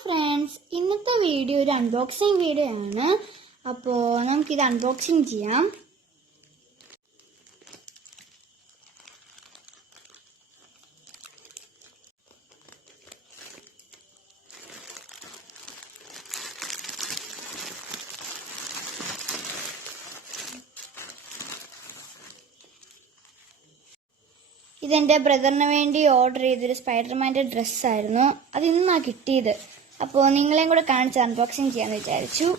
Friends ഇന്നത്തെ video ഒരു unboxing video ആണ്. അപ്പോൾ നമുക്കിത് അൺബോക്സിങ് ചെയ്യാം. ഇതെന്റെ ബ്രദറിന് വേണ്ടി ഓർഡർ ചെയ്തൊരു സ്പൈഡർമാന്റെ ഡ്രസ്സായിരുന്നു അത് ഇന്നാണ് കിട്ടിയത്. അപ്പോൾ നിങ്ങളെയും കൂടെ കാണിച്ച് അൺബോക്സിങ് ചെയ്യാമെന്ന് വിചാരിച്ചു.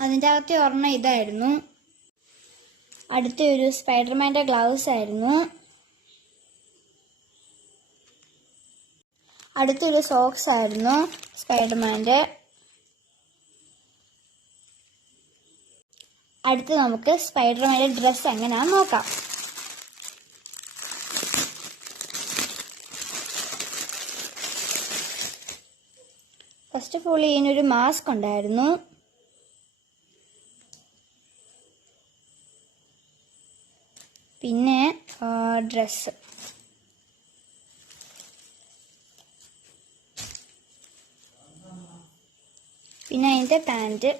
അതിന്റെ അകത്തെ ഒരെണ്ണം ഇതായിരുന്നു. അടുത്ത ഒരു സ്പൈഡർമാന്റെ ഗ്ലൗസ് ആയിരുന്നു. അടുത്തൊരു സോക്സ് ആയിരുന്നു സ്പൈഡർമാന്റെ. അടുത്ത് നമുക്ക് സ്പൈഡർമാന്റെ ഡ്രസ്സ് എങ്ങനെയാണെന്ന് നോക്കാം. ഫസ്റ്റ് ഓഫ് ഓൾ ഇതിനൊരു മാസ്ക് ഉണ്ടായിരുന്നു. പിന്നെ ഡ്രസ്സ് പിന്നെ അതിന്റെ പാന്റ്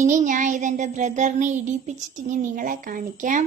ഇനി ഞാൻ ഇതെന്റെ ബ്രദറിനെ ഇടിപ്പിച്ചിട്ട് ഇനി നിങ്ങളെ കാണിക്കാം.